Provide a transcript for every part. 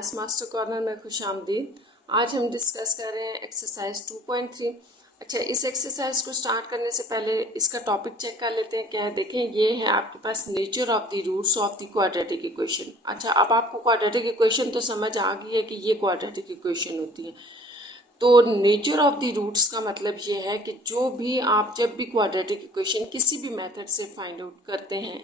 Maths master corner में खुश आमदीद। आज हम डिस्कस कर रहे हैं एक्सरसाइज 2.3। अच्छा, इस एक्सरसाइज को स्टार्ट करने से पहले इसका टॉपिक चेक कर लेते हैं क्या है। देखें, ये है आपके पास nature of the roots of the quadratic equation. अच्छा, अब आपको क्वाड्रेटिक इक्वेशन तो समझ आ गई है कि ये क्वाड्रेटिक इक्वेशन होती है। तो नेचर ऑफ द रूट्स का मतलब ये है कि जो भी आप जब भी क्वाड्रेटिक इक्वेशन किसी भी मेथड से फाइंड आउट करते हैं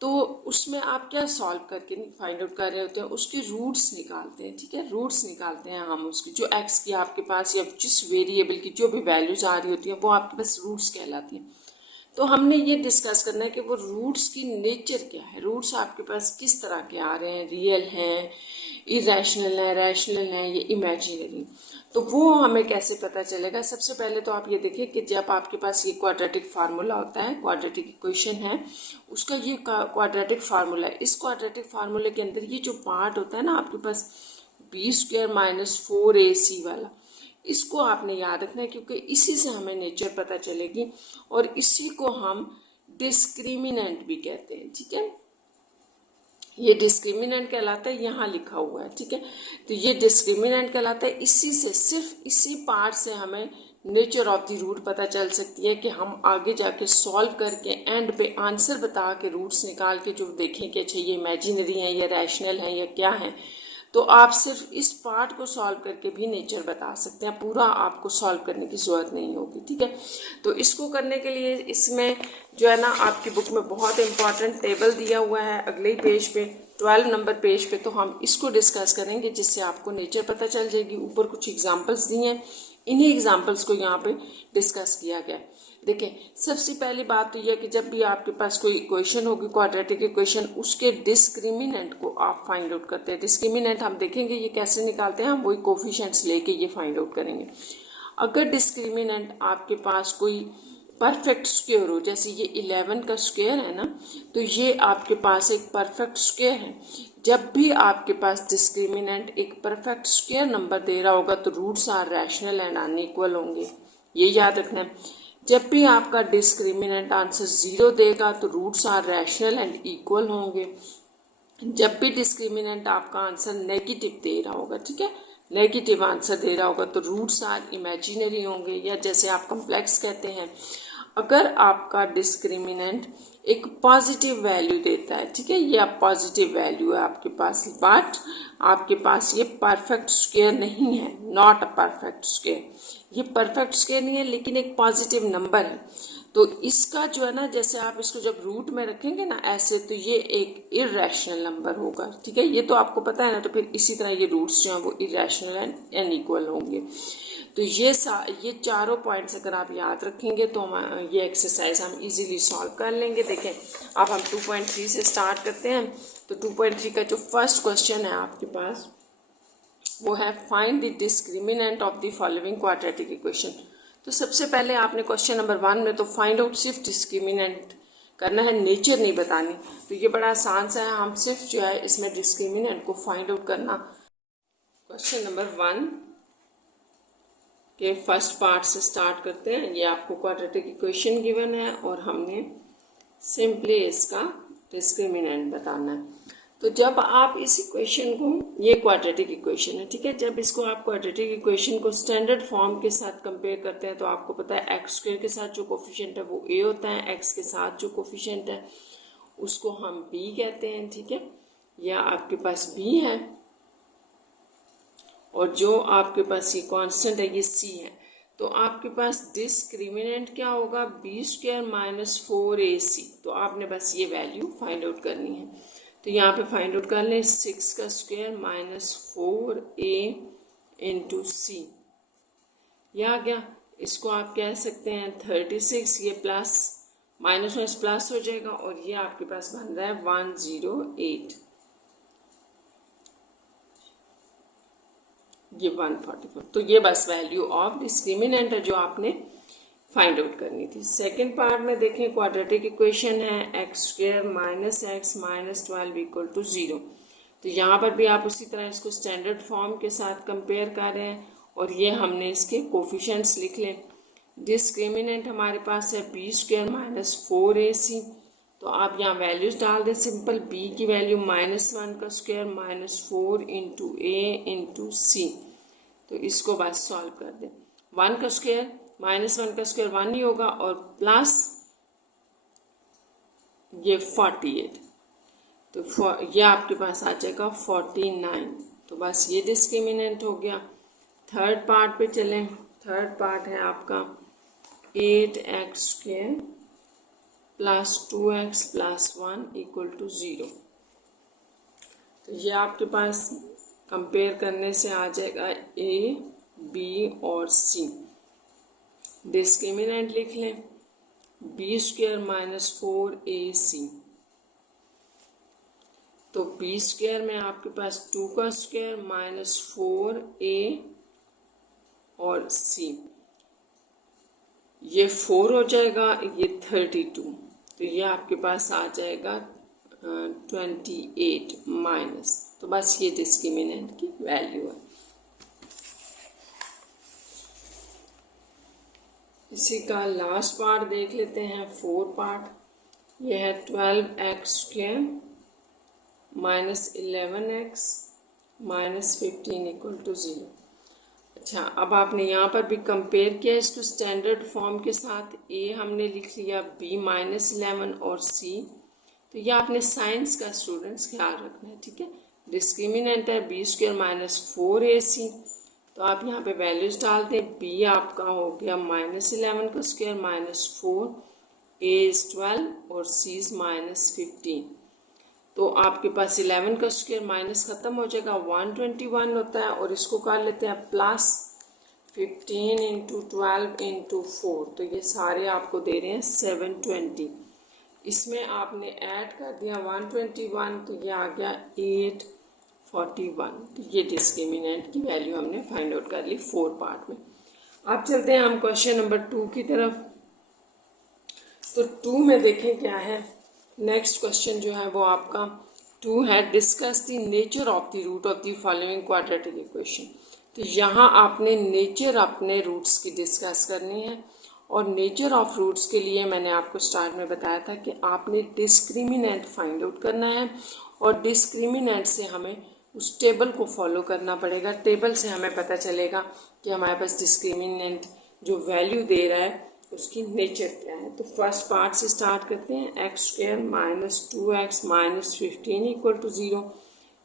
तो उसमें आप क्या सॉल्व करके फाइंड आउट कर रहे होते हैं, उसके रूट्स निकालते हैं। ठीक है, रूट्स निकालते हैं हम उसकी, जो एक्स की आपके पास या जिस वेरिएबल की जो भी वैल्यूज आ रही होती हैं वो आपके पास रूट्स कहलाती हैं। तो हमने ये डिस्कस करना है कि वो रूट्स की नेचर क्या है, रूट्स आपके पास किस तरह के आ रहे हैं, रियल हैं, इरेशनल हैं, रैशनल हैं, ये इमेजिनरी। तो वो हमें कैसे पता चलेगा। सबसे पहले तो आप ये देखिए कि जब आपके पास ये क्वाड्रेटिक फार्मूला होता है, क्वाड्रेटिक इक्वेशन है, उसका ये क्वाड्रेटिक फार्मूला है। इस क्वाड्रेटिक फार्मूले के अंदर ये जो पार्ट होता है ना आपके पास b² - 4ac वाला, इसको आपने याद रखना है क्योंकि इसी से हमें नेचर पता चलेगी और इसी को हम डिस्क्रिमिनेंट भी कहते हैं। ठीक है, ये डिस्क्रिमिनेंट कहलाता है, यहाँ लिखा हुआ है। ठीक है, तो ये डिस्क्रिमिनेंट कहलाता है। इसी से, सिर्फ इसी पार्ट से हमें नेचर ऑफ द रूट पता चल सकती है कि हम आगे जाके सॉल्व करके एंड पे आंसर बता के रूट्स निकाल के जो देखें कि अच्छा ये इमेजिनरी है या रैशनल है या क्या है, तो आप सिर्फ इस पार्ट को सॉल्व करके भी नेचर बता सकते हैं, पूरा आपको सॉल्व करने की ज़रूरत नहीं होगी। ठीक है, तो इसको करने के लिए इसमें जो है ना आपकी बुक में बहुत इंपॉर्टेंट टेबल दिया हुआ है अगले ही पेज पे, 12 नंबर पेज पे। तो हम इसको डिस्कस करेंगे जिससे आपको नेचर पता चल जाएगी। ऊपर कुछ एग्जाम्पल्स दिए हैं, इन्हीं एग्जाम्पल्स को यहाँ पे डिस्कस किया गया है। देखें, सबसे पहली बात तो यह कि जब भी आपके पास कोई इक्वेशन होगी क्वाड्रेटिक इक्वेशन, उसके डिस्क्रिमिनेंट को आप फाइंड आउट करते हैं। डिस्क्रिमिनेंट हम देखेंगे ये कैसे निकालते हैं, हम वही कोफिशिएंट्स लेके ये फाइंड आउट करेंगे। अगर डिस्क्रिमिनेंट आपके पास कोई परफेक्ट स्क्वायर हो, जैसे ये 11 का स्क्वायर है ना, तो ये आपके पास एक परफेक्ट स्क्वायर है। जब भी आपके पास डिस्क्रिमिनेंट एक परफेक्ट स्क्वायर नंबर दे रहा होगा तो roots are rational and unequal होंगे, ये याद रखना है। जब भी आपका डिस्क्रिमिनेंट आंसर 0 देगा तो roots are rational and equal होंगे। जब भी डिस्क्रिमिनेंट आपका आंसर नेगेटिव दे रहा होगा, ठीक है, नेगेटिव आंसर दे रहा होगा तो रूट्स आर इमेजिनरी होंगे, या जैसे आप कम्प्लेक्स कहते हैं। अगर आपका डिस्क्रिमिनेंट एक पॉजिटिव वैल्यू देता है, ठीक है, ये अब पॉजिटिव वैल्यू है आपके पास, बट आपके पास ये परफेक्ट स्क्वायर नहीं है, नॉट अ परफेक्ट स्क्वायर, ये परफेक्ट स्क्वायर नहीं है लेकिन एक पॉजिटिव नंबर है। तो इसका जो है ना, जैसे आप इसको जब रूट में रखेंगे ना ऐसे, तो ये एक इरेशनल नंबर होगा। ठीक है, ये तो आपको पता है ना, तो फिर इसी तरह ये रूट्स जो हैं वो इरेशनल एंड अनइक्वल होंगे। तो ये चारों पॉइंट्स अगर आप याद रखेंगे तो हम ये एक्सरसाइज हम इजीली सॉल्व कर लेंगे। देखें, अब हम 2.3 से स्टार्ट करते हैं। तो 2.3 का जो फर्स्ट क्वेश्चन है आपके पास वो है find the discriminant of the following quadratic equation. तो सबसे पहले आपने क्वेश्चन नंबर 1 में तो फाइंड आउट सिर्फ डिस्क्रिमिनेंट करना है, नेचर नहीं बतानी। तो ये बड़ा आसान सा है, हम सिर्फ जो है इसमें डिस्क्रिमिनेंट को फाइंड आउट करना। क्वेश्चन नंबर 1 के फर्स्ट पार्ट से स्टार्ट करते हैं। ये आपको क्वाड्रेटिक इक्वेशन गिवन है और हमने सिंपली इसका डिस्क्रिमिनेंट बताना है। तो जब आप इस इक्वेशन को, ये क्वाड्रेटिक इक्वेशन है, ठीक है, जब इसको आप क्वाड्रेटिक इक्वेशन को स्टैंडर्ड फॉर्म के साथ कंपेयर करते हैं तो आपको पता है एक्स स्क्वायर के साथ जो कोफिशिएंट है वो ए होता है, एक्स के साथ जो कोफिशिएंट है उसको हम बी कहते हैं। ठीक है, या आपके पास बी है और जो आपके पास ये कांस्टेंट है ये सी है। तो आपके पास डिस्क्रिमिनेंट क्या होगा, b² - 4ac। तो आपने बस ये वैल्यू फाइंड आउट करनी है। तो यहाँ पे फाइंड आउट कर लें, 6 का स्क्वायर - 4a इंटू सी, यह आ गया। इसको आप कह सकते हैं 36, ये प्लस माइनस में प्लस हो जाएगा और ये आपके पास बन रहा है 108, ये 144। तो ये बस वैल्यू ऑफ डिस्क्रिमिनेंट है जो आपने फाइंड आउट करनी थी। सेकेंड पार्ट में देखें, क्वाड्रेटिक इक्वेशन है x² - x - 12 = 0। तो यहाँ पर भी आप उसी तरह इसको स्टैंडर्ड फॉर्म के साथ कंपेयर कर रहे हैं और ये हमने इसके कोफिशिएंट्स लिख लें। डिस्क्रिमिनेंट हमारे पास है b² - 4ac। तो तो आप यहाँ वैल्यूज डाल दें सिंपल। b की वैल्यू -1 का स्क्वायर -4 इंटू a इंटू सी। तो इसको बस सॉल्व कर दें। 1 का स्क्वायर -1 का स्क्वायर 1 ही होगा और प्लस ये 48, तो ये आपके पास आ जाएगा 49। तो बस ये डिस्क्रिमिनेंट हो गया। थर्ड पार्ट पे चलें। थर्ड पार्ट है आपका 8x² plus 2x plus 1 equal to 0। तो ये आपके पास कंपेयर करने से आ जाएगा a, b और c। डिस्क्रिमिनेंट लिख लें b² माइनस 4ac। तो b² में आपके पास 2 का स्क्वायर माइनस 4a और c, ये 4 हो जाएगा, ये 32। तो ये आपके पास आ जाएगा 28 माइनस। तो बस ये डिस्क्रिमिनेंट की वैल्यू है। इसी का लास्ट पार्ट देख लेते हैं, 4 पार्ट। ये है 12x² minus 11x minus 15 equal to 0। अच्छा, अब आपने यहाँ पर भी कंपेयर किया इसको स्टैंडर्ड फॉर्म के साथ। a हमने लिख लिया, b -11 और c। तो ये आपने साइंस का स्टूडेंट्स ख्याल रखना है, ठीक है। डिस्क्रिमिनेंट है b² माइनस 4ac। तो आप यहाँ पे वैल्यूज डाल दें। b आपका हो गया -11 का स्क्वायर माइनस 4, a इज 12 और c इज -15। तो आपके पास 11 का स्क्वायर माइनस ख़त्म हो जाएगा, 121 होता है। और इसको कर लेते हैं प्लस 15 इंटू 12 इंटू 4। तो ये सारे आपको दे रहे हैं 720। इसमें आपने ऐड कर दिया 121, तो ये आ गया 841। तो ये डिस्क्रिमिनेंट की वैल्यू हमने फाइंड आउट कर ली 4 पार्ट में। अब चलते हैं हम क्वेश्चन नंबर 2 की तरफ। तो 2 में देखें क्या है। नेक्स्ट क्वेश्चन जो है वो आपका 2 है, discuss the nature of the root of the following quadratic equation. तो यहाँ आपने नेचर अपने रूट्स की डिस्कस करनी है। और नेचर ऑफ रूट्स के लिए मैंने आपको स्टार्ट में बताया था कि आपने डिस्क्रिमिनेंट फाइंड आउट करना है। और डिस्क्रिमिनेंट से हमें उस टेबल को फॉलो करना पड़ेगा। टेबल से हमें पता चलेगा कि हमारे पास डिस्क्रिमिनेंट जो वैल्यू दे रहा है उसकी नेचर क्या है। तो फर्स्ट पार्ट से स्टार्ट करते हैं। x² minus 2x minus 15 equal to 0।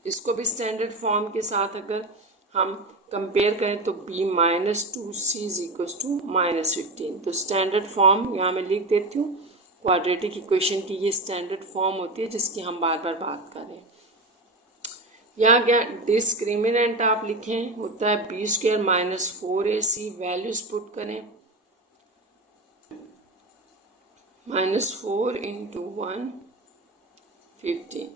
इसको भी स्टैंडर्ड फॉर्म के साथ अगर हम कंपेयर करें तो b minus 2c is equal to minus 15। तो स्टैंडर्ड फॉर्म यहाँ मैं लिख देती हूँ। क्वाड्रेटिक इक्वेशन की ये स्टैंडर्ड फॉर्म होती है जिसकी हम बार बार बात कर रहे हैं। यहाँ क्या डिस्क्रिमिनेंट आप लिखें होता है b² minus 4ac। Values put करें, -4 इंटू 1 15।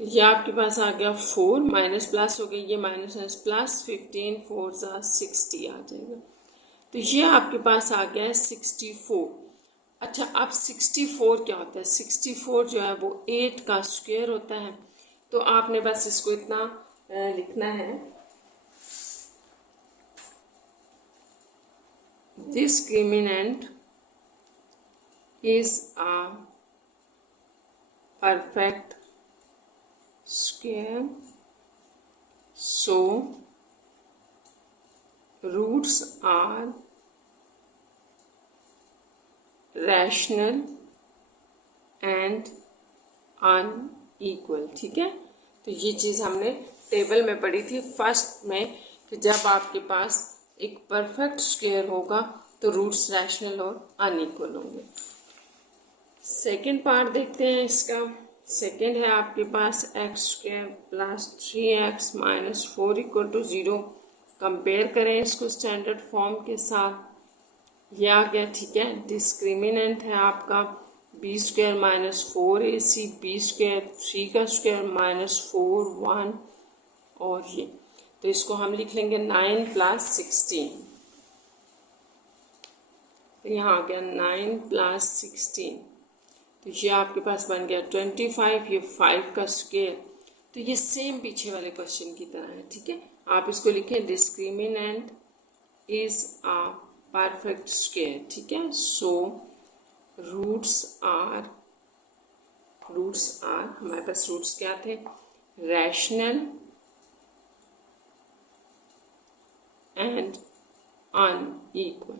तो ये आपके पास आ गया 4 माइनस प्लस हो गई, ये माइनस प्लस 15 4 सा 60 आ जाएगा। तो ये आपके पास आ गया है 64। अच्छा, अब 64 क्या होता है। 64 जो है वो 8 का स्क्वायर होता है। तो आपने बस इसको इतना लिखना है, discriminant is a perfect square, so roots are rational and unequal। ठीक है, तो ये चीज़ हमने टेबल में पढ़ी थी फर्स्ट में कि जब आपके पास एक परफेक्ट स्क्वायर होगा तो रूट्स रैशनल और अनइक्वल होंगे। सेकंड पार्ट देखते हैं इसका। सेकंड है आपके पास x² plus 3x minus 4 equal to 0। Compare करें इसको स्टैंडर्ड फॉर्म के साथ। यह आ गया, ठीक है। डिस्क्रिमिनेंट है आपका b² माइनस 4ac, b² 3 का स्क्वायर माइनस 4 1 और ये। तो इसको हम लिख लेंगे 9 प्लस 16। तो यहाँ आ गया 9 प्लस 16। तो ये आपके पास बन गया 25। ये 5 का स्क्वायर। तो ये सेम पीछे वाले क्वेश्चन की तरह है, ठीक है। आप इसको लिखें discriminant is a perfect square, ठीक है। सो रूट्स आर हमारे पास रूट्स क्या थे, rational and unequal.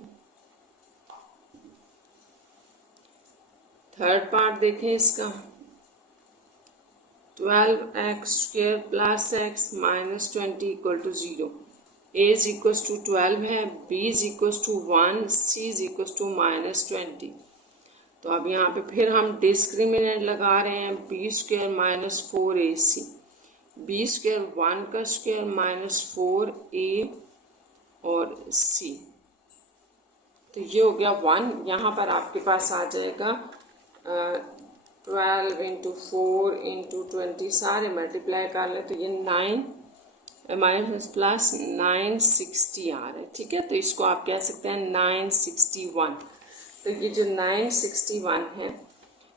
Third part देखें इसका, 12x² plus x minus 20 equal to 0। a is equal to 12 है, b is equal to 1, c is equal to minus 20। तो अब यहाँ पे फिर हम डिस्क्रिमिनेंट लगा रहे हैं, b² माइनस 4ac, b² 1 का स्क्वायर माइनस 4a और c। तो ये हो गया 1। यहाँ पर आपके पास आ जाएगा 12 इंटू 4 इंटू 20, सारे मल्टीप्लाई कर ले तो ये 9 माइनस प्लस 960 आ रहा है, ठीक है। तो इसको आप कह सकते हैं 961। तो ये जो 961 है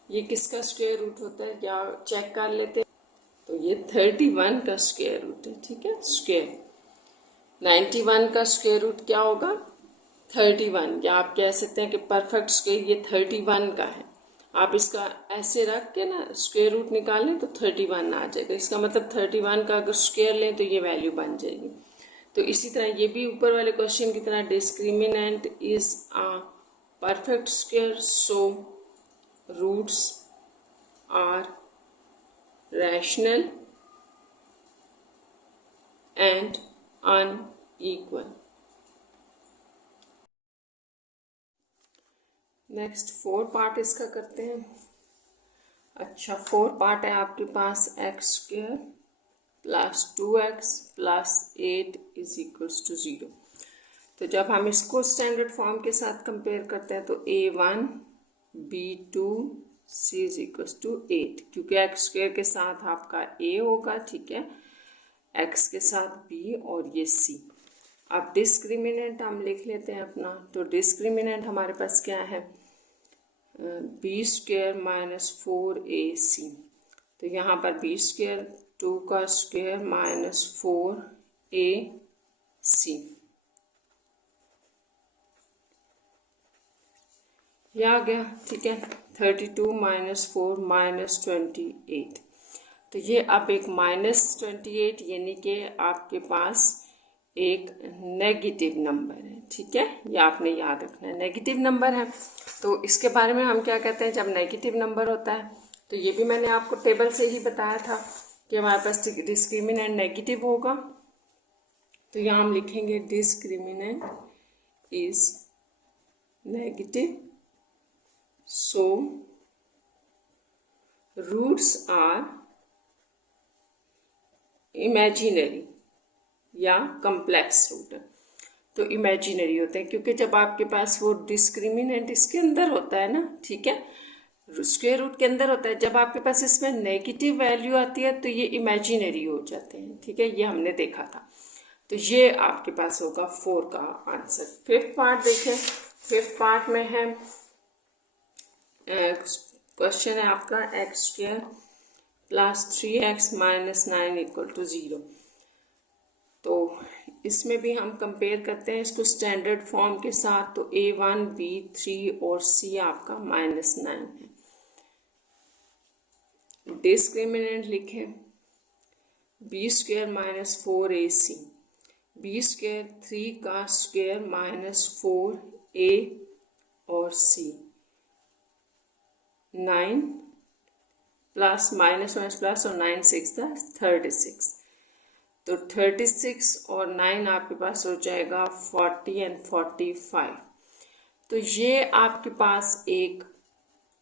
ये किसका स्क्वायर रूट होता है, या चेक कर लेते हैं। तो ये 31 का स्क्वायर रूट है, ठीक है। स्क्वायर 91 का स्क्वायर रूट क्या होगा, 31, या आप कह सकते हैं कि परफेक्ट स्क्वायर ये 31 का है। आप इसका ऐसे रख के ना स्क्वायर रूट निकालें तो 31 आ जाएगा। इसका मतलब 31 का अगर स्क्वायर लें तो ये वैल्यू बन जाएगी। तो इसी तरह ये भी ऊपर वाले क्वेश्चन की तरह discriminant is a perfect square, so roots are rational and unequal. Next 4 part इसका करते हैं। अच्छा 4 पार्ट है आपके पास, x² plus 2x plus 8 is equals to 0। तो जब हम इसको स्टैंडर्ड फॉर्म के साथ कंपेयर करते हैं तो a1 b2 c is equals to 8, क्योंकि x² के साथ आपका a होगा, ठीक है, x के साथ b और ये c। अब डिस्क्रिमिनेंट हम लिख लेते हैं अपना। तो डिस्क्रिमिनेंट हमारे पास क्या है, b² माइनस 4ac। तो यहाँ पर b² 2 का स्क्वायर माइनस 4ac, ये आ गया, ठीक है। 32 माइनस 4 माइनस 28। तो ये अब एक माइनस 28 यानी कि आपके पास एक नेगेटिव नंबर है, ठीक है। ये आपने याद रखना है, नेगेटिव नंबर है। तो इसके बारे में हम क्या कहते हैं, जब नेगेटिव नंबर होता है तो ये भी मैंने आपको टेबल से ही बताया था कि हमारे पास डिस्क्रिमिनेंट नेगेटिव होगा। तो यहाँ हम लिखेंगे discriminant is negative, so roots are imaginary या कम्प्लेक्स रूट है। तो इमेजिनरी होते हैं क्योंकि जब आपके पास वो डिस्क्रिमिनेंट इसके अंदर होता है ना, ठीक है, स्क्वायर रूट के अंदर होता है, जब आपके पास इसमें नेगेटिव वैल्यू आती है तो ये इमेजिनरी हो जाते हैं, ठीक है। ये हमने देखा था। तो ये आपके पास होगा 4 का आंसर। 5th पार्ट देखें। 5th पार्ट में है क्वेश्चन है आपका x² plus 3x minus 9 equal to 0। तो इसमें भी हम कंपेयर करते हैं इसको स्टैंडर्ड फॉर्म के साथ। तो a1 b3 और c आपका माइनस 9 है। डिस्क्रिमिनेंट लिखें, b² माइनस 4ac, b² 3 का स्क्वायर माइनस 4a और c, 9 plus minus minus plus और 9 6 36। तो 36 और 9 आपके पास हो जाएगा 40 एंड 45। तो ये आपके पास एक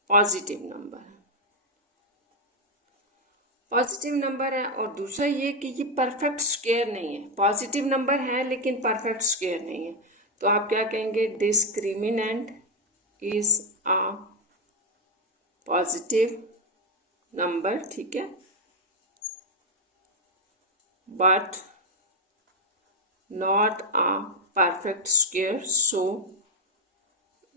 पॉजिटिव नंबर है, पॉजिटिव नंबर है। और दूसरा ये कि ये परफेक्ट स्क्वायर नहीं है, पॉजिटिव नंबर है लेकिन परफेक्ट स्क्वायर नहीं है। तो आप क्या कहेंगे, discriminant is a positive number, ठीक है, but not a perfect square. So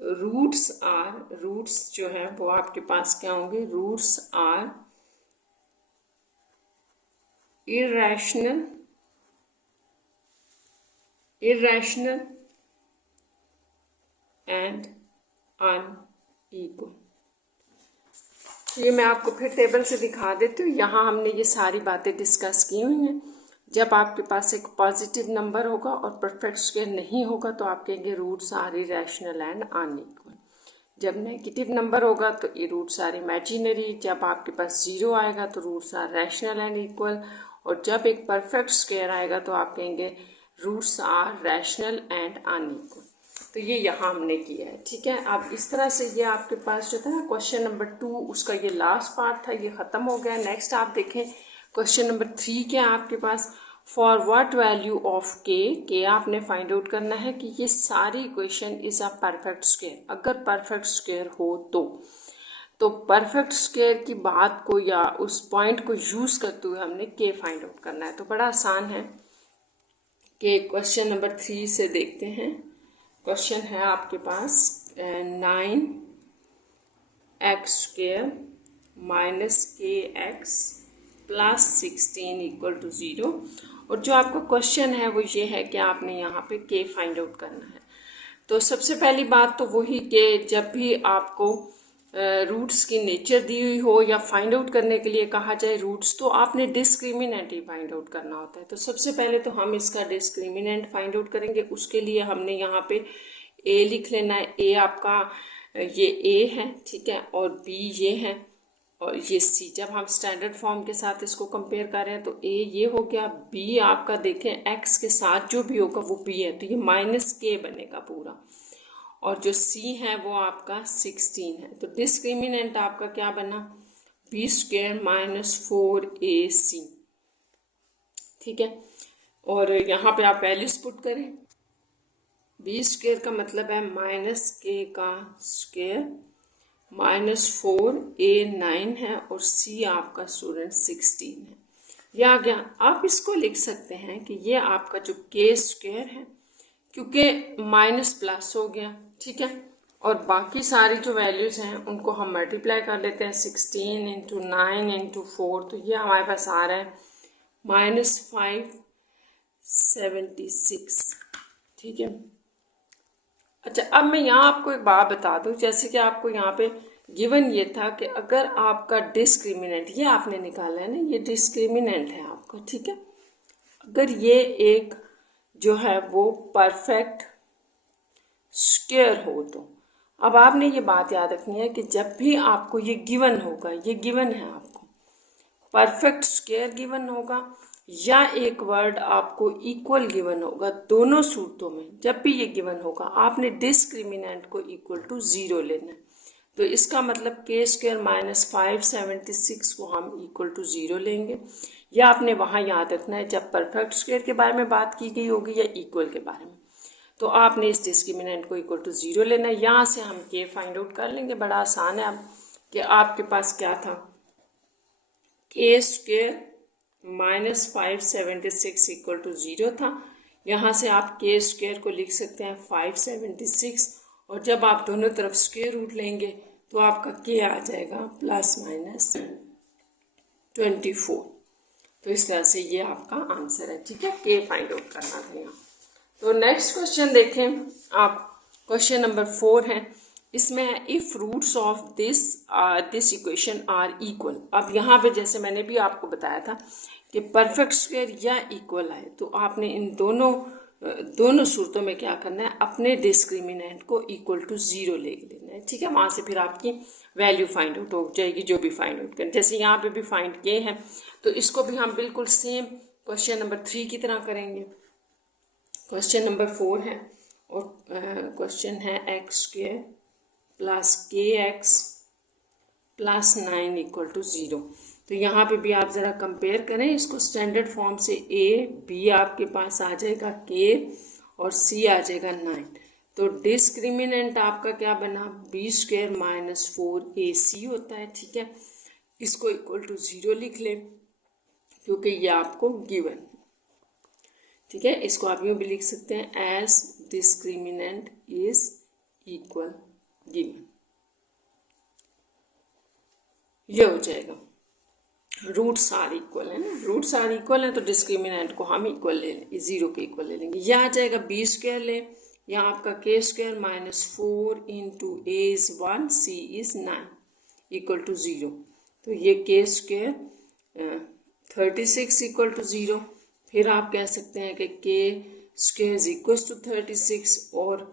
roots जो है वो आपके पास क्या होंगे, roots are irrational and unequal. ये मैं आपको फिर टेबल से दिखा देती हूँ। यहाँ हमने ये सारी बातें डिस्कस की हुई हैं। जब आपके पास एक पॉजिटिव नंबर होगा और परफेक्ट स्क्वायर नहीं होगा तो आप कहेंगे roots are irrational and unequal. जब नेगेटिव नंबर होगा तो ये रूट्स आर इमेजिनरी। जब आपके पास जीरो आएगा तो roots are rational and equal. और जब एक परफेक्ट स्क्वायर आएगा तो आप कहेंगे roots are rational and unequal. तो ये यहाँ हमने किया है, ठीक है। अब इस तरह से ये आपके पास जो था ना क्वेश्चन नंबर 2, उसका ये लास्ट पार्ट था, ये ख़त्म हो गया। नेक्स्ट आप देखें क्वेश्चन नंबर 3 क्या है आपके पास। फॉर व्हाट वैल्यू ऑफ के आपने फाइंड आउट करना है कि ये सारी equation is a perfect square. अगर परफेक्ट स्क्वायर हो तो परफेक्ट स्क्वायर की बात को या उस पॉइंट को यूज़ करते हुए हमने के फाइंड आउट करना है। तो बड़ा आसान है कि क्वेश्चन नंबर 3 से देखते हैं। क्वेश्चन है आपके पास 9x² minus kx plus 16 equal to 0। और जो आपका क्वेश्चन है वो ये है कि आपने यहाँ पे k फाइंड आउट करना है। तो सबसे पहली बात तो वही कि जब भी आपको रूट्स की नेचर दी हुई हो या फाइंड आउट करने के लिए कहा जाए रूट्स, तो आपने डिस्क्रिमिनेंट ही फाइंड आउट करना होता है। तो सबसे पहले तो हम इसका डिस्क्रिमिनेंट फाइंड आउट करेंगे। उसके लिए हमने यहाँ पे ए लिख लेना है। ए आपका ये ए है, ठीक है, और बी ये है, और ये सी। जब हम स्टैंडर्ड फॉर्म के साथ इसको कंपेयर कर रहे हैं तो ए ये हो गया, बी आपका देखें एक्स के साथ जो भी होगा वो बी है, तो ये माइनस के बनेगा पूरा, और जो सी है वो आपका 16 है। तो डिस्क्रिमिनेंट आपका क्या बना, b² माइनस 4ac, ठीक है। और यहाँ पे आप वैल्यूज पुट करें। b² का मतलब है माइनस के का स्क्वायर माइनस 4a 9 है, और c आपका स्टूडेंट 16 है। ये आ गया। आप इसको लिख सकते हैं कि ये आपका जो k² है, क्योंकि माइनस प्लस हो गया, ठीक है, और बाकी सारी जो वैल्यूज़ हैं उनको हम मल्टीप्लाई कर लेते हैं। 16 इंटू 9 इंटू 4, तो ये हमारे पास आ रहा है -576, ठीक है। अच्छा, अब मैं यहाँ आपको एक बात बता दूँ, जैसे कि आपको यहाँ पे गिवन ये था कि अगर आपका डिस्क्रिमिनेंट, ये आपने निकाला है ना, ये डिस्क्रिमिनेंट है आपका, ठीक है। अगर ये एक जो है वो परफेक्ट स्क्वायर हो तो अब आपने ये बात याद रखनी है कि जब भी आपको ये गिवन होगा, ये गिवन है आपको परफेक्ट स्क्वायर गिवन होगा या एक वर्ड आपको इक्वल गिवन होगा, दोनों सूरतों में जब भी ये गिवन होगा आपने डिस्क्रिमिनेंट को इक्वल टू 0 लेना है। तो इसका मतलब k² माइनस 576 को हम इक्वल टू 0 लेंगे। या आपने वहाँ याद रखना है जब परफेक्ट स्क्वायर के बारे में बात की गई होगी या इक्वल के बारे में, तो आपने इस डिस्क्रिमिनेंट को इक्वल टू 0 लेना है। यहाँ से हम k फाइंड आउट कर लेंगे। बड़ा आसान है। अब कि आपके पास क्या था, k² माइनस 576 इक्वल टू 0 था। यहाँ से आप k² को लिख सकते हैं 576, और जब आप दोनों तरफ स्क्वायर रूट लेंगे तो आपका k आ जाएगा प्लस माइनस 24। तो इस तरह से ये आपका आंसर है, ठीक है। k फाइंड आउट करना था यहाँ। तो नेक्स्ट क्वेश्चन देखें आप, क्वेश्चन नंबर 4 है। इसमें है if roots of this equation are equal. अब यहाँ पे जैसे मैंने भी आपको बताया था कि परफेक्ट स्क्वायर या इक्वल आए तो आपने इन दोनों सूरतों में क्या करना है, अपने डिस्क्रिमिनेंट को इक्वल टू 0 ले लेना है, ठीक है। वहाँ से फिर आपकी वैल्यू फाइंड आउट हो जाएगी जो भी फाइंड आउट करें। जैसे यहाँ पे भी फाइंड किए हैं तो इसको भी हम बिल्कुल सेम क्वेश्चन नंबर 3 की तरह करेंगे। क्वेश्चन नंबर 4 है और क्वेश्चन है x² plus kx plus 9 equal to 0। तो यहाँ पे भी आप ज़रा कंपेयर करें इसको स्टैंडर्ड फॉर्म से। a b आपके पास आ जाएगा k और c आ जाएगा 9। तो डिस्क्रिमिनेंट आपका क्या बना, b² माइनस 4ac होता है, ठीक है। इसको इक्वल टू 0 लिख लें क्योंकि ये आपको गिवन, ठीक है। इसको आप यूँ भी लिख सकते हैं as discriminant is equal given. ये हो जाएगा। रूट्स आर इक्वल है ना, रूट्स आर इक्वल है तो डिस्क्रिमिनेंट को हम इक्वल ले लेंगे, 0 के इक्वल ले लेंगे। यह आ जाएगा b² ले यहाँ आपका K square minus 4 into A is 1 C is 9 equal to 0। तो ये के स्क्वायर 36 इक्वल टू 0। फिर आप कह सकते हैं कि के स्क्वायर इज इक्वल टू 36 और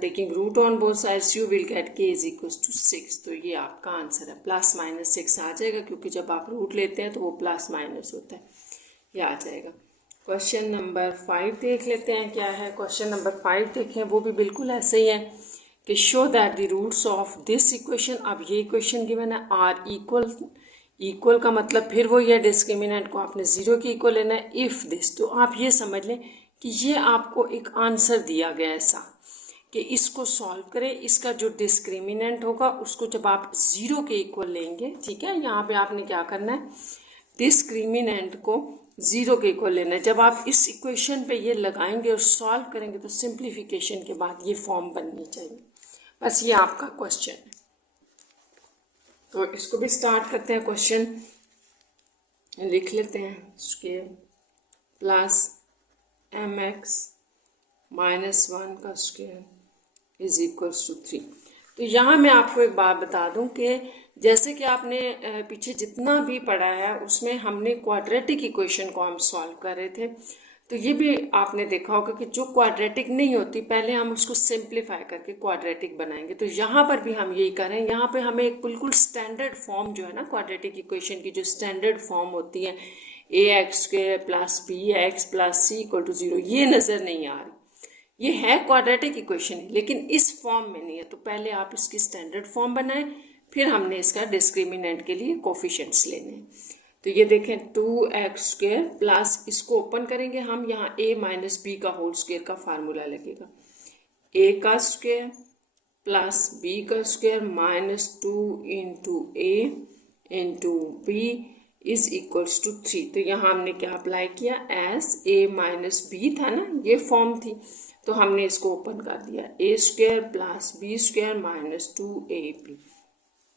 taking root on both sides you will get K is equal to 6। तो ये आपका आंसर है, प्लस माइनस 6 आ जाएगा क्योंकि जब आप रूट लेते हैं तो वो प्लस माइनस होता है, ये आ जाएगा। क्वेश्चन नंबर 5 देख लेते हैं क्या है। क्वेश्चन नंबर 5 देखें, वो भी बिल्कुल ऐसे ही है कि show that the roots of this equation. अब ये इक्वेशन गिवन है आर इक्वल, इक्वल का मतलब फिर वो ये डिस्क्रिमिनेंट को आपने 0 के इक्वल लेना है। इफ़ दिस, तो आप ये समझ लें कि ये आपको एक आंसर दिया गया ऐसा कि इसको सॉल्व करें, इसका जो डिस्क्रिमिनेंट होगा उसको जब आप 0 के इक्वल लेंगे, ठीक है, यहाँ पे आपने क्या करना है, डिस्क्रिमिनेंट को 0 के इक्वल लेना है। जब आप इस इक्वेशन पे ये लगाएंगे और सॉल्व करेंगे तो सिंप्लीफिकेशन के बाद ये फॉर्म बननी चाहिए। बस ये आपका क्वेश्चन है। तो इसको भी स्टार्ट करते हैं। क्वेश्चन लिख लेते हैं, square plus M X minus 1 का स्क्वायर इज इक्वल्स टू 3। तो यहाँ मैं आपको एक बात बता दूं कि जैसे कि आपने पीछे जितना भी पढ़ा है उसमें हमने क्वाड्रेटिक इक्वेशन को हम सॉल्व कर रहे थे, तो ये भी आपने देखा होगा कि जो क्वाड्रेटिक नहीं होती पहले हम उसको सिंप्लीफाई करके क्वाड्रेटिक बनाएंगे। तो यहाँ पर भी हम यही करें, यहाँ पे हमें एक बिल्कुल स्टैंडर्ड फॉर्म जो है ना क्वाड्रेटिक इक्वेशन की, जो स्टैंडर्ड फॉर्म होती है a x square plus b x plus c equal to 0, ये नज़र नहीं आ रही। ये है क्वाड्रेटिक इक्वेशन लेकिन इस फॉर्म में नहीं है। तो पहले आप इसकी स्टैंडर्ड फॉर्म बनाएं, फिर हमने इसका डिस्क्रिमिनेंट के लिए कोफिशिएंट्स लेने हैं। तो ये देखें 2x स्क्वायर प्लस, इसको ओपन करेंगे हम, यहाँ a माइनस बी का होल स्क्वायर का फार्मूला लगेगा, a का स्क्वायर प्लस b का square minus 2 into A into B is equals to 3। तो यहाँ हमने क्या अप्लाई किया, एस a माइनस बी था ना, ये फॉर्म थी, तो हमने इसको ओपन कर दिया, a square plus B square minus 2ab,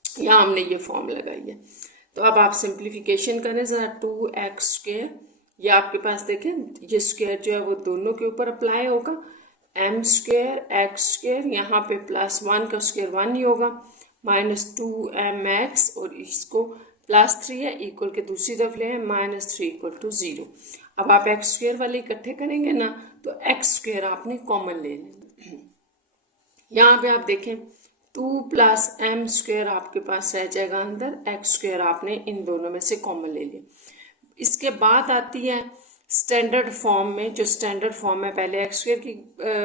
यहाँ हमने ये फॉर्म लगाई है। तो अब आप सिंप्लीफिकेशन करें ज़रा, 2x स्क्वायर, ये आपके पास देखें ये स्क्वायर जो है वो दोनों के ऊपर अप्लाई होगा, m स्क्वायर एक्स स्क्वायर, यहाँ पे प्लस 1 का स्क्वायर 1 ही होगा, माइनस 2mx और इसको प्लस 3 है इक्वल के दूसरी तरफ ले हैं माइनस 3 इक्वल टू 0। अब आप एक्स स्क्वायर वाले इकट्ठे करेंगे ना तो एक्स स्क्वायर आपने कॉमन ले लेना। यहाँ पे आप देखें 2 प्लस एम स्क्वायर आपके पास रह जाएगा अंदर, एक्स स्क्वायर आपने इन दोनों में से कॉमन ले लिया। इसके बाद आती है स्टैंडर्ड फॉर्म में, जो स्टैंडर्ड फॉर्म में पहले एक्स स्क्वायर की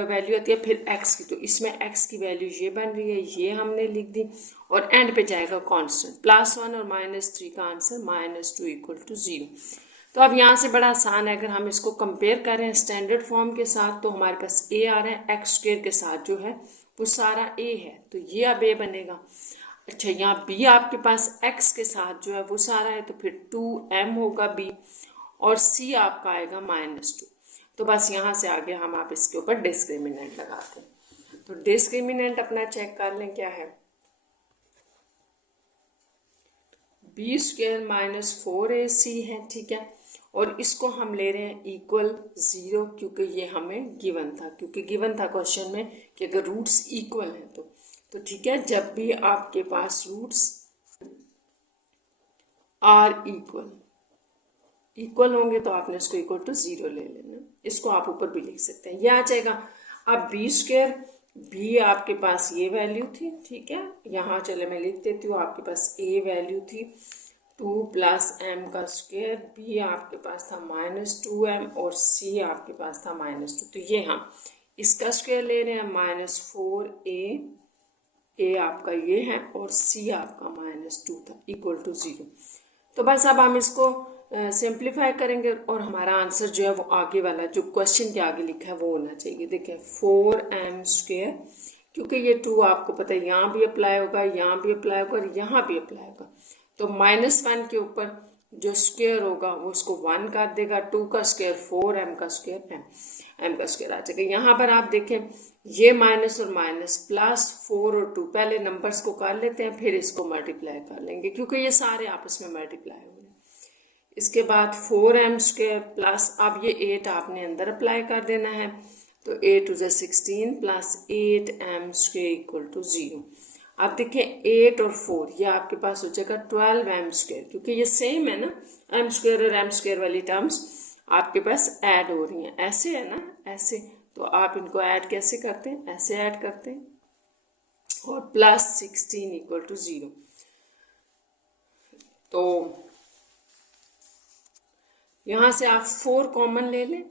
वैल्यू आती है फिर एक्स की, तो इसमें एक्स की वैल्यू ये बन रही है, ये हमने लिख दी, और एंड पे जाएगा कांस्टेंट, प्लस 1 और माइनस 3 का आंसर माइनस 2 इक्वल टू 0। तो अब यहाँ से बड़ा आसान है, अगर हम इसको कंपेयर करें स्टैंडर्ड फॉर्म के साथ तो हमारे पास ए आ रहा है, एक्स स्क्वायर के साथ जो है वो सारा ए है, तो ये अब ए बनेगा। अच्छा, यहाँ बी आपके पास एक्स के साथ जो है वो सारा है, तो फिर 2m होगा बी, और सी आपका आएगा माइनस 2। तो बस यहाँ से आगे हम आप इसके ऊपर डिस्क्रिमिनेंट लगाते हैं। तो डिस्क्रिमिनेंट अपना चेक कर लें क्या है, बी स्क्वायर माइनस 4ac है, ठीक है, और इसको हम ले रहे हैं इक्वल 0 क्योंकि ये हमें गिवन था, क्योंकि गिवन था क्वेश्चन में कि अगर रूट्स इक्वल हैं तो ठीक है, जब भी आपके पास रूट्स आर इक्वल होंगे तो आपने इसको इक्वल टू 0 ले लेना। इसको आप ऊपर भी लिख सकते हैं, ये आ जाएगा। अब बी स्क्वायर, बी आपके पास ये वैल्यू थी, ठीक है, यहाँ चले मैं लिख देती हूँ, आपके पास ए वैल्यू थी 2 प्लस एम का स्क्वायर, बी आपके पास था माइनस 2m और सी आपके पास था माइनस 2। तो ये हम इसका स्क्वायर ले रहे हैं माइनस 4a, ए आपका ये है और सी आपका माइनस 2 था इक्वल टू 0। तो बस अब हम इसको सिंप्लीफाई करेंगे और हमारा आंसर जो है वो आगे वाला जो क्वेश्चन के आगे लिखा है वो होना चाहिए। देखिए 4m स्क्वायर, क्योंकि ये 2 आपको पता है यहाँ भी अप्लाई होगा, यहाँ भी अप्लाई होगा और यहाँ भी अप्लाई होगा, तो -1 के ऊपर जो स्क्वायर होगा वो उसको 1 कर देगा, 2 का स्क्वायर 4, m का स्क्वायर m का स्क्वायर आ जाएगा। यहाँ पर आप देखें ये माइनस और माइनस प्लस 4 और 2, पहले नंबर्स को कर लेते हैं फिर इसको मल्टीप्लाई कर लेंगे क्योंकि ये सारे आपस में मल्टीप्लाई हो रहे हैं। इसके बाद 4m स्क्वायर प्लस, अब ये 8 आपने अंदर अप्लाई कर देना है, तो 8 × 16 प्लस 8m² इक्वल टू 0। अब देखिए 8 और 4 ये आपके पास हो जाएगा 12m², क्योंकि ये सेम है ना, m² और m² वाली टर्म्स आपके पास ऐड हो रही हैं, ऐसे है ना, ऐसे। तो आप इनको ऐड कैसे करते हैं, ऐसे ऐड करते हैं, और प्लस 16 इक्वल टू 0। तो यहाँ से आप 4 कॉमन ले लें,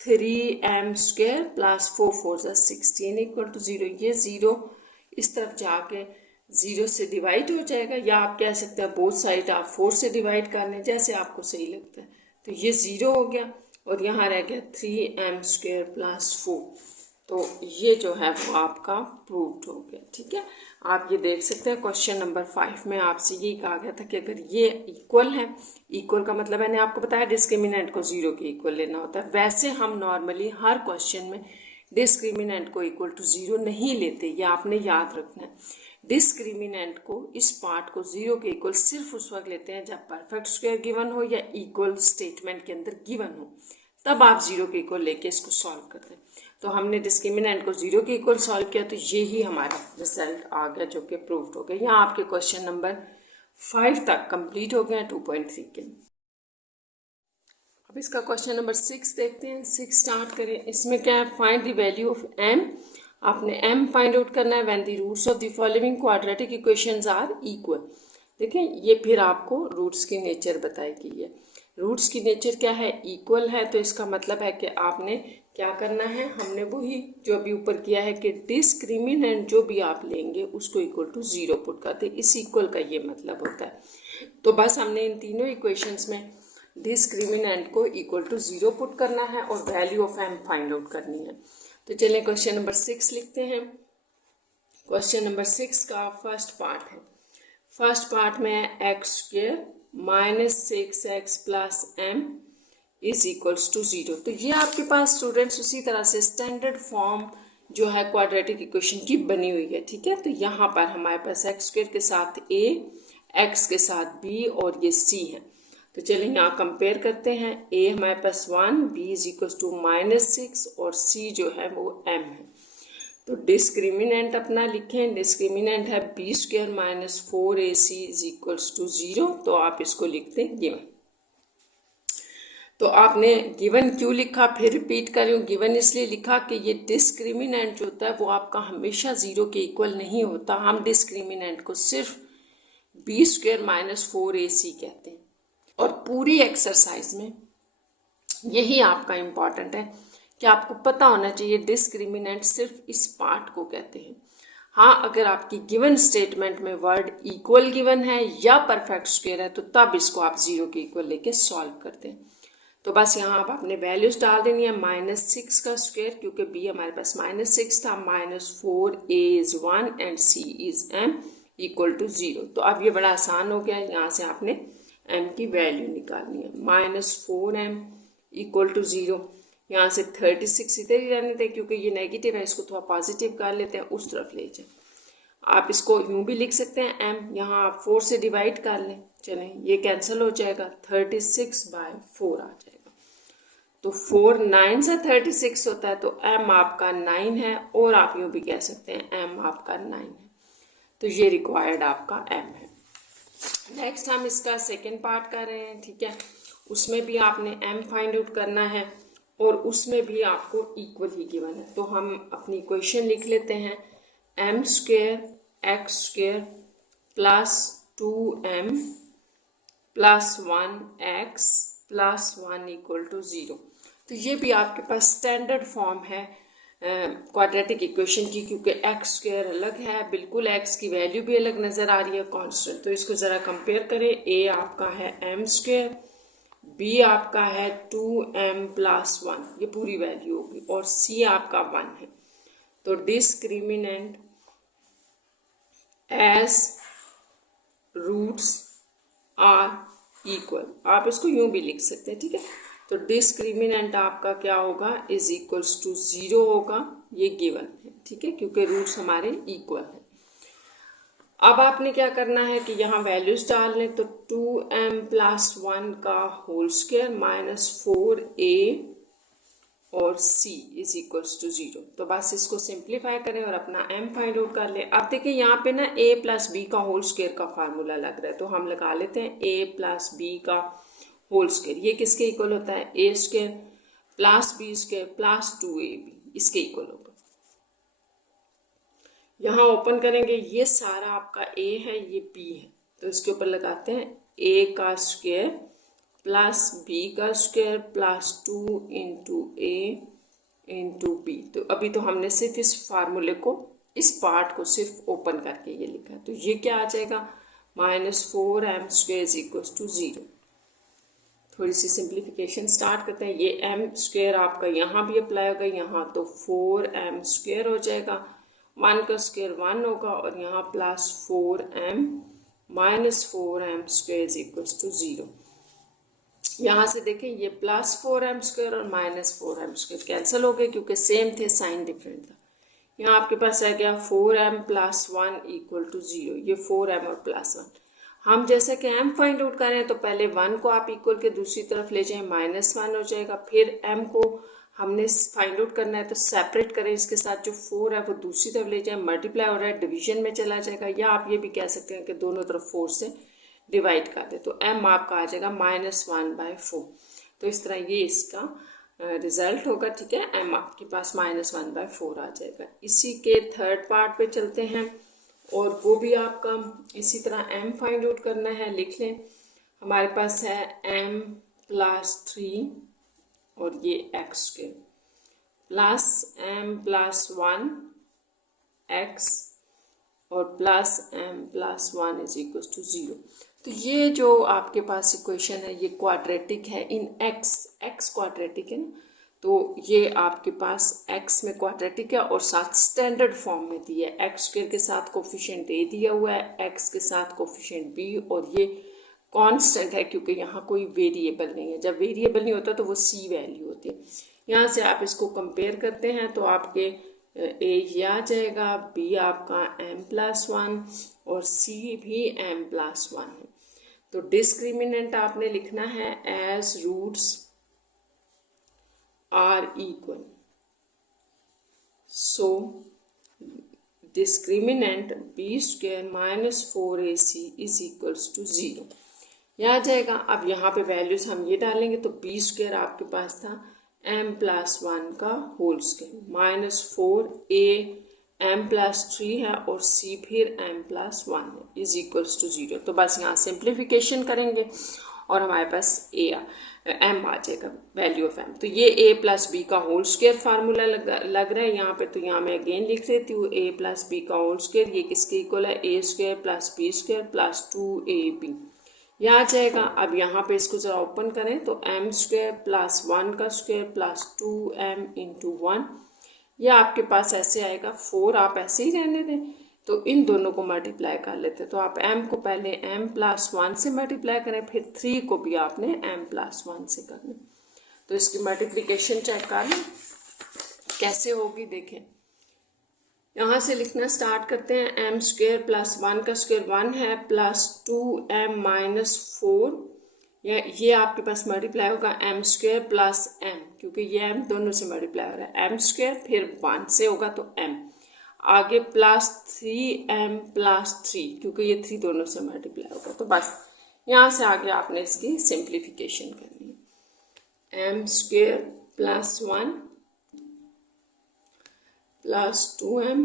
3m² प्लस 4 4 = 16 इक्वल टू 0। ये 0 इस तरफ जाके 0 से डिवाइड हो जाएगा, या आप कह सकते हैं बोथ साइड आप 4 से डिवाइड कर लें, जैसे आपको सही लगता है। तो ये 0 हो गया और यहाँ रह गया 3m² प्लस 4। तो ये जो है वो आपका प्रूव्ड हो गया, ठीक है। आप ये देख सकते हैं क्वेश्चन नंबर 5 में आपसे यही कहा गया था कि अगर ये इक्वल है, इक्वल का मतलब मैंने आपको बताया डिस्क्रिमिनेंट को 0 के इक्वल लेना होता है। वैसे हम नॉर्मली हर क्वेश्चन में डिस्क्रिमिनेंट को इक्वल टू 0 नहीं लेते, ये आपने याद रखना है। डिस्क्रिमिनेंट को, इस पार्ट को 0 के इक्वल सिर्फ उस वक्त लेते हैं जब परफेक्ट स्क्वायर गिवन हो या इक्वल स्टेटमेंट के अंदर गिवन हो, तब आप 0 के इक्वल लेके इसको सॉल्व करते हैं। तो हमने डिस्क्रिमिनेंट को 0 के इक्वल सॉल्व किया, तो ये ही हमारा रिजल्ट आ गया जो कि प्रूव्ड हो गया। यहाँ आपके क्वेश्चन नंबर 5 तक कंप्लीट हो गए 2.3 के। अब इसका क्वेश्चन नंबर 6 देखते हैं। 6 स्टार्ट करें। इसमें क्या है, find the value of m। आपने m फाइंड आउट करना है when the roots of the following quadratic equations are equal. देखें ये फिर आपको रूट्स की नेचर बताएगी। ये रूट्स की नेचर क्या है, इक्वल है, तो इसका मतलब है कि आपने क्या करना है, हमने वही जो अभी ऊपर किया है कि डिस्क्रिमिनेंट जो भी आप लेंगे उसको इक्वल टू 0 पुट करते हैं। इस इक्वल का ये मतलब होता है। तो बस हमने इन तीनों इक्वेशंस में डिस्क्रिमिनेंट को इक्वल टू 0 पुट करना है और value of m find out करनी है। तो चलिए क्वेश्चन नंबर 6 लिखते हैं। क्वेश्चन नंबर 6 का फर्स्ट पार्ट है। फर्स्ट पार्ट में x² - 6x plus m is equals to 0। तो ये आपके पास स्टूडेंट्स उसी तरह से स्टैंडर्ड फॉर्म जो है क्वाड्रेटिक इक्वेशन की बनी हुई है, ठीक है। तो यहाँ पर हमारे पास x² के साथ a, x के साथ b और ये c है। तो चलिए यहाँ कंपेयर करते हैं। a हमारे पास 1, b इज इक्वल्स टू -6 और c जो है वो m है। तो डिस्क्रिमिनेंट अपना लिखें। डिस्क्रिमिनेंट है b² - 4ac is equals to 0। तो आप इसको लिखते हैं गिवन। तो आपने गिवन क्यों लिखा, फिर रिपीट कर रही हूँ। गिवन इसलिए लिखा कि ये डिस्क्रिमिनेंट जो होता है वो आपका हमेशा 0 के इक्वल नहीं होता। हम डिस्क्रिमिनेंट को सिर्फ b² - 4ac कहते हैं। और पूरी एक्सरसाइज में यही आपका इम्पॉर्टेंट है कि आपको पता होना चाहिए डिस्क्रिमिनेंट सिर्फ इस पार्ट को कहते हैं। हाँ, अगर आपकी गिवन स्टेटमेंट में वर्ड इक्वल गिवन है या परफेक्ट स्क्वायर है तो तब इसको आप 0 के इक्वल लेके सॉल्व करते हैं। तो बस यहाँ आप अपने वैल्यूज डाल देनी है। -6 का स्क्वायर, क्योंकि b हमारे पास -6 था, -4a is 1 and c is m equal to 0। तो अब ये बड़ा आसान हो गया। यहाँ से आपने m की वैल्यू निकालनी है। -4m equal to 0। यहाँ से 36 इधर ही रहने दें, क्योंकि ये नेगेटिव है, इसको थोड़ा पॉजिटिव कर लेते हैं, उस तरफ ले जाए। आप इसको यूँ भी लिख सकते हैं m, यहाँ आप 4 से डिवाइड कर लें। चलें, ये कैंसिल हो जाएगा, 36/4 आ जाएगा। तो 4 9 से 36 होता है, तो m आपका 9 है, और आप यूँ भी कह सकते हैं m आपका 9 है। तो ये रिक्वायर्ड आपका m है। नेक्स्ट हम इसका सेकेंड पार्ट कर रहे हैं, ठीक है। उसमें भी आपने m फाइंड आउट करना है और उसमें भी आपको इक्वल ही गिवन है। तो हम अपनी इक्वेशन लिख लेते हैं। m² x² plus 2m plus 1x plus 1 equal to 0। तो ये भी आपके पास स्टैंडर्ड फॉर्म है क्वाड्रेटिक इक्वेशन की, क्योंकि x² अलग है, बिल्कुल x की वैल्यू भी अलग नज़र आ रही है कांस्टेंट। तो इसको ज़रा कंपेयर करें। a आपका है m², b आपका है 2m प्लस 1, ये पूरी वैल्यू होगी, और c आपका 1 है। तो discriminant as roots are equal, आप इसको यूं भी लिख सकते हैं, ठीक है। तो डिस्क्रिमिनेंट आपका क्या होगा, इज इक्वल्स टू 0 होगा। ये गिवन है, ठीक है, क्योंकि रूट्स हमारे इक्वल हैं। अब आपने क्या करना है कि यहाँ वैल्यूज डाल लें। तो 2m प्लस 1 का होल स्क्वायर -4a और c इज इक्वल्स टू 0। तो बस इसको सिंप्लीफाई करें और अपना m फाइंड आउट कर लें। अब देखिए यहाँ पे ना a प्लस बी का होल स्क्वायर का फार्मूला लग रहा है, तो हम लगा लेते हैं a प्लस बी का होल स्क्वायर। ये किसके इक्वल होता है? a square plus B square plus 2ab, इसके इक्वल होगा। यहाँ ओपन करेंगे, ये सारा आपका a है, ये b है, तो इसके ऊपर लगाते हैं a का स्क्वायर प्लस b का square plus 2 into a into B. तो अभी तो हमने सिर्फ इस फार्मूले को, इस पार्ट को सिर्फ ओपन करके ये लिखा है, तो ये क्या आ जाएगा? -4m square is equal to 0। थोड़ी सी सिंप्लीफिकेशन स्टार्ट करते हैं। ये m स्क्वायर आपका यहाँ भी अप्लाई होगा, यहाँ तो 4m स्क्वायर हो जाएगा, 1 का स्क्वायर 1 होगा, और यहाँ plus 4m -4m square is equal to 0। यहाँ से देखें, ये प्लस 4m स्क्वायर और -4m स्क्वायर कैंसिल हो गए क्योंकि सेम थे, साइन डिफरेंट था। यहाँ आपके पास आ गया 4m प्लस 1 इक्वल टू 0। ये 4m और प्लस 1, हम जैसे कि m फाइंड आउट करें तो पहले 1 को आप इक्वल के दूसरी तरफ ले जाएं, -1 हो जाएगा। फिर m को हमने फाइंड आउट करना है तो सेपरेट करें, इसके साथ जो 4 है वो दूसरी तरफ ले जाएं, मल्टीप्लाई हो रहा है, डिवीजन में चला जाएगा। या आप ये भी कह सकते हैं कि दोनों तरफ 4 से डिवाइड कर दे, तो m आपका आ जाएगा -1/4। तो इस तरह ये इसका रिजल्ट होगा, ठीक है। m आपके पास -1/4 आ जाएगा। इसी के थर्ड पार्ट पे चलते हैं, और वो भी आपका इसी तरह m फाइंड आउट करना है। लिख लें, हमारे पास है m प्लस 3 और ये x square plus m plus 1 x और plus m plus 1 is equal to 0। तो ये जो आपके पास इक्वेशन है ये क्वाड्रेटिक है इन x क्वाड्रेटिक है ना, तो ये आपके पास x में क्वाड्रेटिक है और साथ स्टैंडर्ड फॉर्म में दिया है। x स्क्वायर के साथ कोफिशिएंट a दिया हुआ है, x के साथ कोफिशिएंट b, और ये कांस्टेंट है क्योंकि यहाँ कोई वेरिएबल नहीं है। जब वेरिएबल नहीं होता तो वो c वैल्यू होती है। यहाँ से आप इसको कंपेयर करते हैं तो आपके a ये आ जाएगा, b आपका m प्लस 1 और c भी m प्लस 1 है। तो डिस्क्रिमिनेंट आपने लिखना है as roots are equal, so discriminant b square -4ac is equals to 0 यह आ जाएगा। अब यहाँ पे वैल्यूज हम ये डालेंगे तो b स्क्वायर आपके पास था m प्लस 1 का whole square -4a m plus 3 है और c फिर m प्लस 1 है इज इक्वल्स टू 0। तो बस यहाँ सिंप्लीफिकेशन करेंगे और हमारे पास m आ जाएगा, वैल्यू ऑफ m। तो ये a प्लस बी का होल स्क्वायर फार्मूला लग रहा है यहाँ पे, तो यहाँ मैं अगेन लिख देती हूँ a प्लस बी का होल स्क्वायर, ये किसके इक्वल है? a square plus b square plus 2ab यह आ जाएगा। अब यहाँ पे इसको जरा ओपन करें तो m स्क्वायर प्लस 1 का स्क्वायर प्लस 2m इंटू 1, यह आपके पास ऐसे आएगा। 4 आप ऐसे ही रहने दें, तो इन दोनों को मल्टीप्लाई कर लेते हैं। तो आप m को पहले m प्लस 1 से मल्टीप्लाई करें, फिर 3 को भी आपने m प्लस 1 से करना। तो इसकी मल्टीप्लिकेशन चेक कर लें कैसे होगी। देखें, यहाँ से लिखना स्टार्ट करते हैं। m स्क्वायर प्लस 1 का स्क्वायर 1 है प्लस 2m माइनस 4, ये आपके पास मल्टीप्लाई होगा m स्क्वायर प्लस m, क्योंकि ये m दोनों से मल्टीप्लाई हो रहा है। m स्क्वायर फिर 1 से होगा तो m, आगे प्लस 3m प्लस 3, क्योंकि ये 3 दोनों से मल्टीप्लाई होगा। तो बस यहाँ से आगे आपने इसकी सिंप्लीफिकेशन करनी है। m square plus 1 plus 2m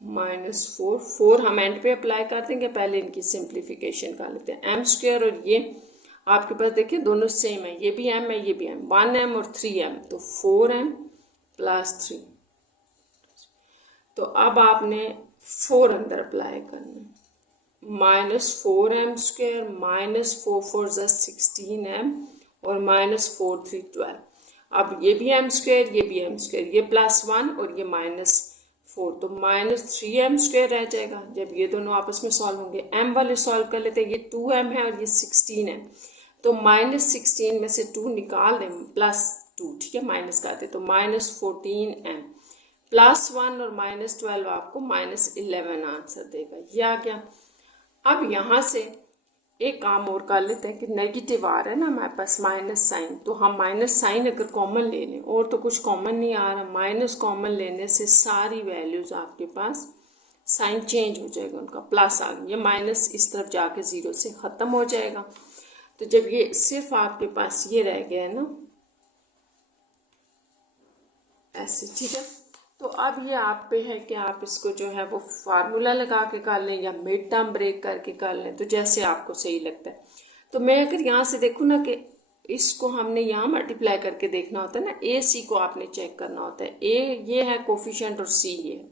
minus 4 हम एंड पे अप्लाई कर देंगे, पहले इनकी सिंप्लीफिकेशन कर लेते हैं। m स्क्वायर और ये आपके पास देखिए दोनों सेम है, ये भी m है ये भी m, 1m और 3m, तो 4m प्लस 3। तो अब आपने 4 अंदर अप्लाई करना, -4m स्क्वायर -4 4 16m और -4 3 12। अब ये भी m स्क्वायर ये भी m स्क्वायर, ये +1 और ये -4, तो -3m स्क्वायर रह जाएगा। जब ये दोनों आपस में सॉल्व होंगे, m वाले सॉल्व कर लेते हैं, ये 2m है और ये 16 है, तो -16 में से 2 निकाल दें +2, ठीक है, माइनस करते तो -14m +1 और -12 आपको -11 आंसर देगा। ये आ गया। अब यहाँ से एक काम और कर लेते हैं कि नेगेटिव आ रहा है ना हमारे पास माइनस साइन, तो हम माइनस साइन अगर कॉमन ले लें, और तो कुछ कॉमन नहीं आ रहा, माइनस कॉमन लेने से सारी वैल्यूज़ आपके पास साइन चेंज हो जाएगा, उनका प्लस आ गया, ये माइनस इस तरफ जाके ज़ीरो से ख़त्म हो जाएगा। तो जब ये सिर्फ आपके पास ये रह गया है ना ऐसे, ठीक है। तो अब ये आप पे है कि आप इसको जो है वो फार्मूला लगा के कर लें या मिड टर्म ब्रेक करके कर लें, तो जैसे आपको सही लगता है। तो मैं अगर यहाँ से देखूँ ना कि इसको हमने यहाँ मल्टीप्लाई करके देखना होता है ना, ए सी को आपने चेक करना होता है। ए ये है कोफिशिएंट और सी ये है,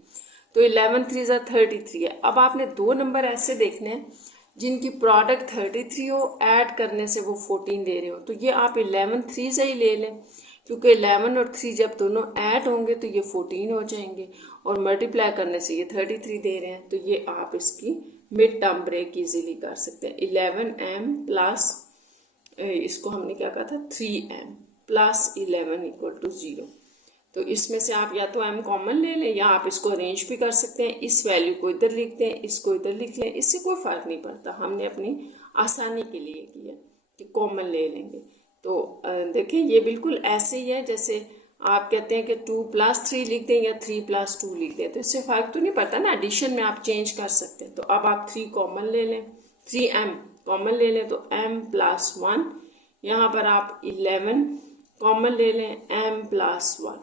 तो 11 3 33 है। अब आपने दो नंबर ऐसे देखने हैं जिनकी प्रोडक्ट 33 हो, ऐड करने से वो 14 दे रहे हो, तो ये आप 11 3 से ही ले लें, क्योंकि 11 और 3 जब दोनों ऐड होंगे तो ये 14 हो जाएंगे, और मल्टीप्लाई करने से ये 33 दे रहे हैं, तो ये आप इसकी मिड टर्म ब्रेक इजीली कर सकते हैं। 11m प्लस इसको हमने क्या कहा था 3m प्लस 11 इक्वल टू 0। तो इसमें से आप या तो m कॉमन ले लें या आप इसको अरेंज भी कर सकते हैं। इस वैल्यू को इधर लिखते हैं, इसको इधर लिख लें, इससे कोई फ़र्क नहीं पड़ता, हमने अपनी आसानी के लिए किया कि कॉमन ले लेंगे। तो देखिए ये बिल्कुल ऐसे ही है जैसे आप कहते हैं कि 2 + 3 लिख दें या 3 + 2 लिख दें, तो इससे फ़र्क तो नहीं पड़ता ना, एडिशन में आप चेंज कर सकते हैं। तो अब आप 3 कॉमन ले लें, 3m कॉमन ले लें, तो m + 1, यहाँ पर आप 11 कॉमन ले लें, m + 1,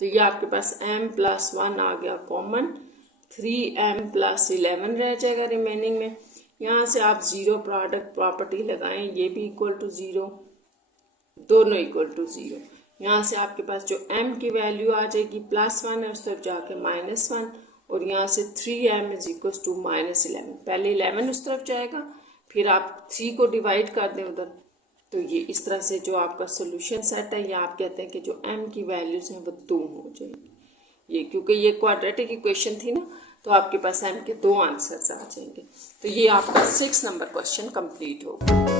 तो ये आपके पास m + 1 आ गया कॉमन, 3m + 11 रह जाएगा रिमेनिंग में। यहाँ से आप ज़ीरो प्रोडक्ट प्रॉपर्टी लगाएं, ये भी इक्वल टू 0, दोनों इक्वल टू 0। यहाँ से आपके पास जो m की वैल्यू आ जाएगी +1 है, उस तरफ जाके -1, और यहाँ से 3m = -11। पहले 11 उस तरफ जाएगा, फिर आप 3 को डिवाइड कर दें उधर, तो ये इस तरह से जो आपका सोल्यूशन सेट है, या आप कहते हैं कि जो m की वैल्यूज़ हैं वो 2 हो जाएगी। ये क्योंकि ये क्वाड्रेटिक इक्वेशन थी ना, तो आपके पास m के 2 आंसर्स आ जाएंगे। तो ये आपका 6 नंबर क्वेश्चन कंप्लीट होगा।